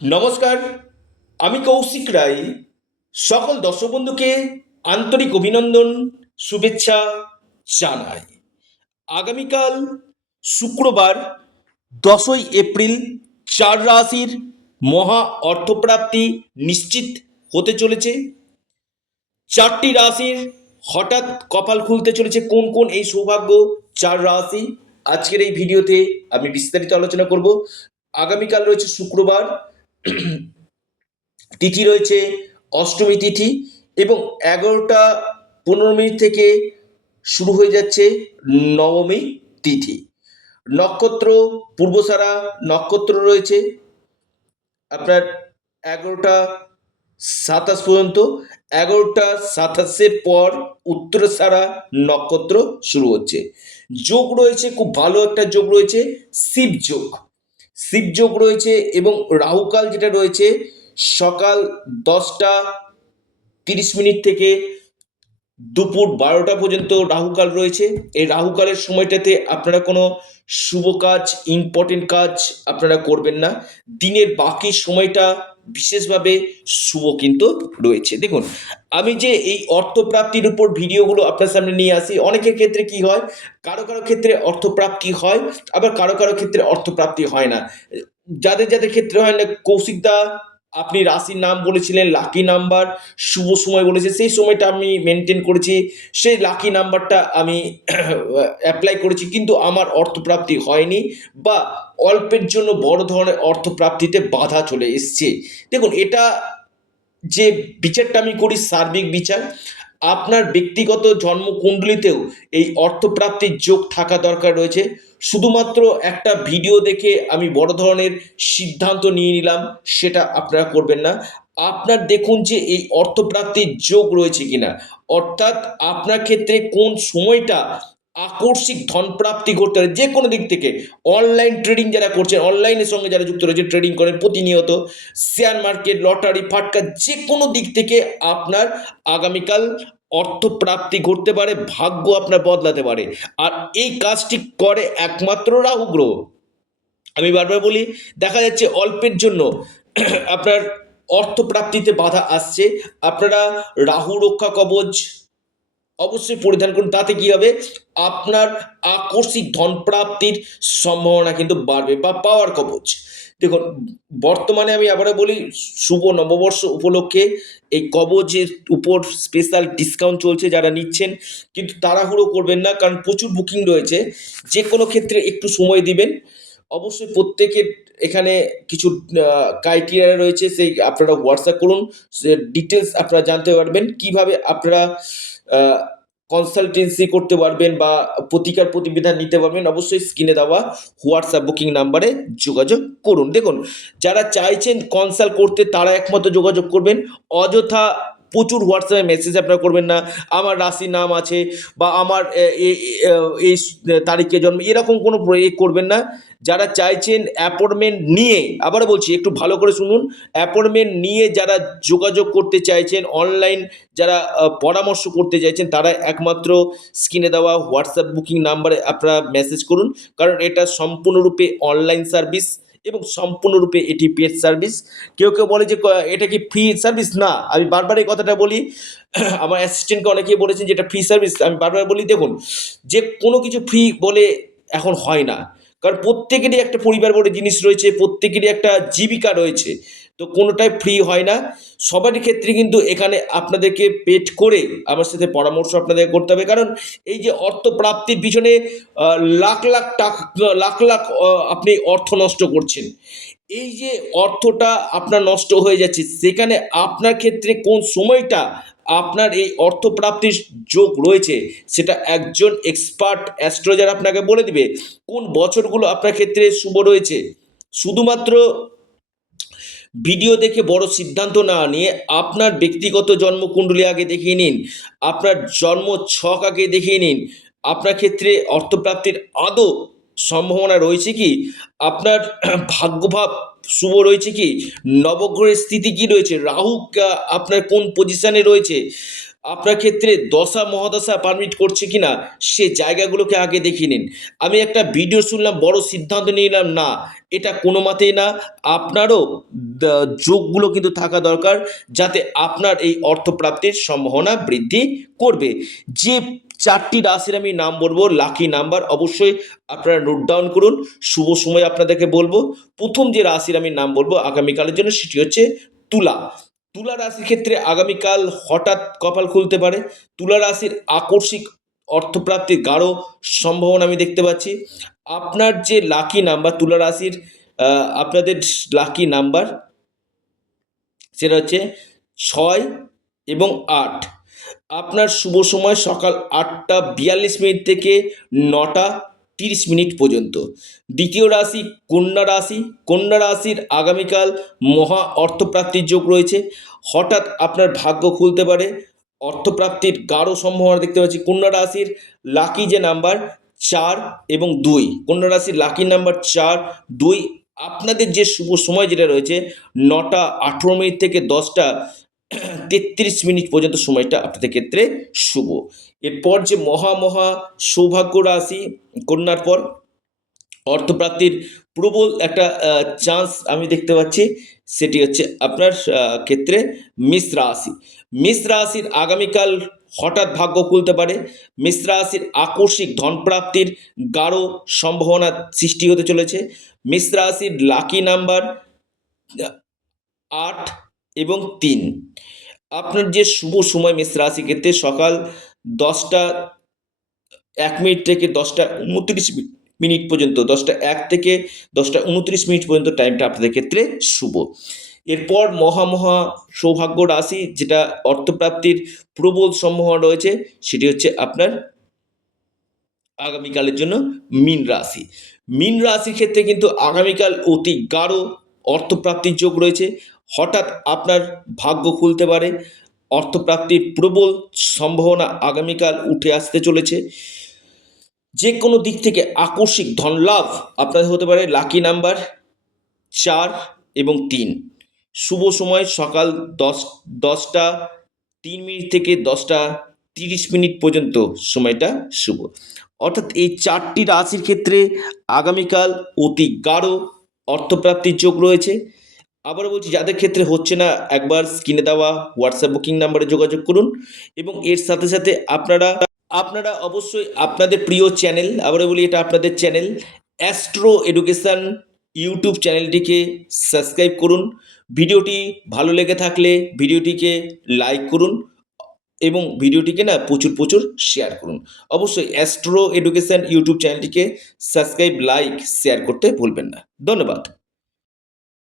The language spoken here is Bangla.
নমস্কার, আমি কৌশিক রায়। সকল দর্শক বন্ধুকে আন্তরিক অভিনন্দন, শুভেচ্ছা জানাই। আগামীকাল শুক্রবার 10ই এপ্রিল 4 রাশির মহা অর্থপ্রাপ্তি নিশ্চিত হতে চলেছে। 4টি রাশির হঠাৎ কপাল খুলতে চলেছে। কোন কোন এই সৌভাগ্য 4 রাশি, আজকের এই ভিডিওতে আমি বিস্তারিত আলোচনা করব। আগামীকাল রয়েছে শুক্রবার, তিথি রয়েছে অষ্টমী তিথি এবং 11টা 15 মিনিট থেকে শুরু হয়ে যাচ্ছে নবমী তিথি। নক্ষত্র পূর্বসারা নক্ষত্র রয়েছে আপনার 11টা 27 পর্যন্ত। 11টা 27-এর পর উত্তরসারা নক্ষত্র শুরু হচ্ছে। যোগ রয়েছে, খুব ভালো একটা যোগ রয়েছে, শিব যোগ। শিব যোগ রয়েছে এবং রাহুকাল যেটা রয়েছে সকাল 10টা 30 মিনিট থেকে দুপুর 12টা পর্যন্ত রাহুকাল রয়েছে। এই রাহুকালের সময়টাতে আপনারা কোনো শুভ কাজ, ইম্পর্টেন্ট কাজ আপনারা করবেন না। দিনের বাকি সময়টা বিশেষভাবে শুভ কিন্তু রয়েছে। দেখুন, আমি যে এই অর্থপ্রাপ্তির উপর ভিডিওগুলো আপনার সামনে নিয়ে আসি, অনেকের ক্ষেত্রে কি হয়, কারো কারো ক্ষেত্রে অর্থপ্রাপ্তি হয়, আবার কারো কারো ক্ষেত্রে অর্থপ্রাপ্তি হয় না। যাদের যাদের ক্ষেত্রে হয় না, কৌশিকদা আপনি রাশির নাম বলেছিলেন, লাকি নাম্বার, শুভ সময় বলেছে, সেই সময়টা আমি মেনটেন করেছি, সেই লাকি নাম্বারটা আমি অ্যাপ্লাই করেছি, কিন্তু আমার অর্থপ্রাপ্তি হয়নি বা অল্পের জন্য বড় ধরনের অর্থপ্রাপ্তিতে বাধা চলে এসছে। দেখুন, এটা যে বিচারটা আমি করি সার্বিক বিচার। আপনার ব্যক্তিগত জন্মকুণ্ডলিতেও এই অর্থপ্রাপ্তির যোগ থাকা দরকার রয়েছে। শুধুমাত্র একটা ভিডিও দেখে আমি বড় ধরনের সিদ্ধান্ত নিয়ে নিলাম, সেটা আপনারা করবেন না। আপনার দেখুন যে এই অর্থপ্রাপ্তির যোগ রয়েছে কিনা, অর্থাৎ আপনার ক্ষেত্রে কোন সময়টা আকস্মিক ধন প্রাপ্তি করতে পারে যে কোনো দিক থেকে। অনলাইন ট্রেডিং যারা করছেন, অনলাইনের সঙ্গে যারা যুক্ত রয়েছে, ট্রেডিং করেন প্রতিনিয়ত, শেয়ার মার্কেট, লটারি, ফাটকা, যে কোনো দিক থেকে আপনার আগামীকাল অর্থপ্রাপ্তি ঘটতে পারে, ভাগ্য আপনার বদলাতে পারে। আর এই কাজটি করে একমাত্র রাহু গ্রহ। আমি বারবার বলি, দেখা যাচ্ছে অল্পের জন্য আপনার অর্থপ্রাপ্তিতে বাধা আসছে। আপনারা রাহু রক্ষা কবচ অবশ্যই পরিধান করুন। তাতে কি হবে, আপনার আকস্মিক ধন প্রাপ্তির সম্ভাবনা কিন্তু বাড়বে। বা পাওয়ার কবচ, দেখুন, বর্তমানে আমি আবারও বলি, শুভ নববর্ষ উপলক্ষে এই কবচের উপর স্পেশাল ডিসকাউন্ট চলছে, যারা নিচ্ছেন কিন্তু তাড়াহুড়ো করবেন না, কারণ প্রচুর বুকিং রয়েছে। যে কোনো ক্ষেত্রে একটু সময় দিবেন। অবশ্যই প্রত্যেকের এখানে কিছু ক্রাইটেরিয়া রয়েছে, সেই আপনারা হোয়াটসঅ্যাপ করুন, সে ডিটেলস আপনারা জানতে পারবেন কিভাবে আপনারা কনসালটেন্সি করতে পারবেন বা প্রতিকার প্রতিবিধান নিতে পারবেন। অবশ্যই স্ক্রিনে দেওয়া হোয়াটসঅ্যাপ বুকিং নাম্বারে যোগাযোগ করুন। দেখুন, যারা চাইছেন কনসাল্ট করতে তারা একমাত্র যোগাযোগ করবেন। অযথা প্রচুর হোয়াটসঅ্যাপে মেসেজ আপনারা করবেন না, আমার রাশির নাম আছে বা আমার এই তারিখে জন্ম, এরকম কোনো করবেন না। যারা চাইছেন অ্যাপয়েন্টমেন্ট নিয়ে, আবারও বলছি একটু ভালো করে শুনুন, অ্যাপয়েন্টমেন্ট নিয়ে যারা যোগাযোগ করতে চাইছেন, অনলাইন যারা পরামর্শ করতে চাইছেন, তারা একমাত্র স্ক্রিনে দেওয়া হোয়াটসঅ্যাপ বুকিং নাম্বারে আপনারা মেসেজ করুন। কারণ এটা সম্পূর্ণরূপে অনলাইন সার্ভিস এবং সম্পূর্ণরূপে এটি পেড সার্ভিস। কেউ কেউ বলে যে এটা কি ফ্রি সার্ভিস? না, আমি বারবার এই কথাটা বলি। আমার অ্যাসিস্ট্যান্টকে অনেকেই বলেছেন যে এটা ফ্রি সার্ভিস। আমি বারবার বলি, দেখুন, যে কোনো কিছু ফ্রি বলে এখন হয় না, কারণ প্রত্যেকেরই একটা পরিবার বলে জিনিস রয়েছে, প্রত্যেকেরই একটা জীবিকা রয়েছে, তো কোনোটাই ফ্রি হয় না। সবারই ক্ষেত্রে কিন্তু এখানে আপনাদেরকে পেড করে আমার সাথে পরামর্শ আপনাদের করতে হবে। কারণ এই যে অর্থ প্রাপ্তির পিছনে লাখ লাখ টাকা, লাখ লাখ আপনি অর্থ নষ্ট করছেন। এই যে অর্থটা আপনার নষ্ট হয়ে যাচ্ছে, সেখানে আপনার ক্ষেত্রে কোন সময়টা আপনার এই অর্থপ্রাপ্তির যোগ রয়েছে, সেটা একজন এক্সপার্ট অ্যাস্ট্রোলজার আপনাকে বলে দিবে কোন বছরগুলো আপনার ক্ষেত্রে শুভ রয়েছে। শুধুমাত্র ভিডিও দেখে বড় সিদ্ধান্ত না নিয়ে আপনার ব্যক্তিগত জন্মকুণ্ডলী আগে দেখিয়ে নিন, আপনার জন্ম ছক আগে দেখিয়ে নিন, আপনার ক্ষেত্রে অর্থপ্রাপ্তির আদৌ সম্ভাবনা রয়েছে কি, আপনার ভাগ্যভাব শুভ রয়েছে কি, নবগ্রহের স্থিতি কি রয়েছে, রাহু আপনার কোন পজিশনে রয়েছে, আপনার ক্ষেত্রে দশা মহাদশা পারমিট করছে কিনা সে জায়গাগুলোকে আগে দেখিয়ে নিন। আমি একটা ভিডিও শুনলাম, বড় সিদ্ধান্ত নিলাম না, এটা কোনো মতেই না। আপনারও যোগগুলো কিন্তু থাকা দরকার, যাতে আপনার এই অর্থপ্রাপ্তির সম্ভাবনা বৃদ্ধি করবে। যে 4টি রাশির আমি নাম বলবো, লাকি নাম্বার, অবশ্যই আপনারা নোট ডাউন করুন। শুভ সময় আপনাদেরকে বলবো। প্রথম যে রাশির আমি নাম বলবো আগামীকালের জন্য, সেটি হচ্ছে তুলা। তুলা রাশির ক্ষেত্রে আগামীকাল হঠাৎ কপাল খুলতে পারে। তুলা রাশির আকস্মিক অর্থপ্রাপ্তির গাঢ় সম্ভাবনা আমি দেখতে পাচ্ছি। আপনার যে লাকি নাম্বার তুলা রাশির, আপনাদের লাকি নাম্বার সেটা হচ্ছে 6 এবং 8। আপনার শুভ সময় সকাল 8টা 42 মিনিট থেকে 9টা 30 মিনিট পর্যন্ত। দ্বিতীয় রাশি কন্যা রাশি। কন্যা রাশির আগামীকাল মহা অর্থপ্রাপ্তির যোগ রয়েছে। হঠাৎ আপনার ভাগ্য খুলতে পারে, অর্থপ্রাপ্তির গাঢ় সম্ভাবনা দেখতে পাচ্ছি। কন্যা রাশির লাকি যে নাম্বার 4 এবং 2। কন্যা রাশির লাকি নাম্বার 4, 2। আপনাদের যে শুভ সময় যেটা রয়েছে 9টা 18 মিনিট থেকে 10টা 33 মিনিট পর্যন্ত সময়টা আপনাদের ক্ষেত্রে শুভ। এরপর যে মহা সৌভাগ্য রাশি কন্যার পর অর্থপ্রাপ্তির প্রবল একটা চান্স আমি দেখতে পাচ্ছি, সেটি হচ্ছে আপনার ক্ষেত্রে মেষ রাশি। মেষ রাশির আগামীকাল হঠাৎ ভাগ্য খুলতে পারে। মেষ রাশির আকস্মিক ধনপ্রাপ্তির গাঢ় সম্ভাবনা সৃষ্টি হতে চলেছে। মেষ রাশির লাকি নাম্বার 8 এবং 3। আপনার যে শুভ সময় মেষ রাশি ক্ষেত্রে সকাল 10টা 1 মিনিট থেকে 10টা 29 মিনিট পর্যন্ত, 10টা 1 থেকে 10টা 29 মিনিট পর্যন্ত টাইমটা আপনাদের ক্ষেত্রে শুভ। এরপর মহা সৌভাগ্য রাশি, যেটা অর্থপ্রাপ্তির প্রবল সম্ভাবনা রয়েছে, সেটি হচ্ছে আপনার আগামীকালের জন্য মীন রাশি। মীন রাশির ক্ষেত্রে কিন্তু আগামীকাল অতি গাঢ় অর্থপ্রাপ্তির যোগ রয়েছে। হঠাৎ আপনার ভাগ্য খুলতে পারে, অর্থপ্রাপ্তির প্রবল সম্ভাবনা আগামীকাল উঠে আসতে চলেছে। যে কোনো দিক থেকে আকস্মিক ধনলাভ আপনাদের হতে পারে। লাকি নাম্বার 4 এবং 3। শুভ সময় সকাল 10টা 3 মিনিট থেকে 10টা 30 মিনিট পর্যন্ত সময়টা শুভ। অর্থাৎ এই 4টি রাশির ক্ষেত্রে আগামীকাল অতি গাঢ় অর্থপ্রাপ্তির যোগ রয়েছে। আবারও বলছি, যাদের ক্ষেত্রে হচ্ছে না, একবার স্ক্রিনে দেওয়া হোয়াটসঅ্যাপ বুকিং নাম্বারে যোগাযোগ করুন। এবং এর সাথে সাথে আপনারা অবশ্যই আপনাদের প্রিয় চ্যানেল, আবারও বলি এটা আপনাদের চ্যানেল, অ্যাস্ট্রো এডুকেশান ইউটিউব চ্যানেলটিকে সাবস্ক্রাইব করুন। ভিডিওটি ভালো লেগে থাকলে ভিডিওটিকে লাইক করুন এবং ভিডিওটিকে প্রচুর শেয়ার করুন। অবশ্যই অ্যাস্ট্রো এডুকেশান ইউটিউব চ্যানেলটিকে সাবস্ক্রাইব, লাইক, শেয়ার করতে ভুলবেন না। ধন্যবাদ।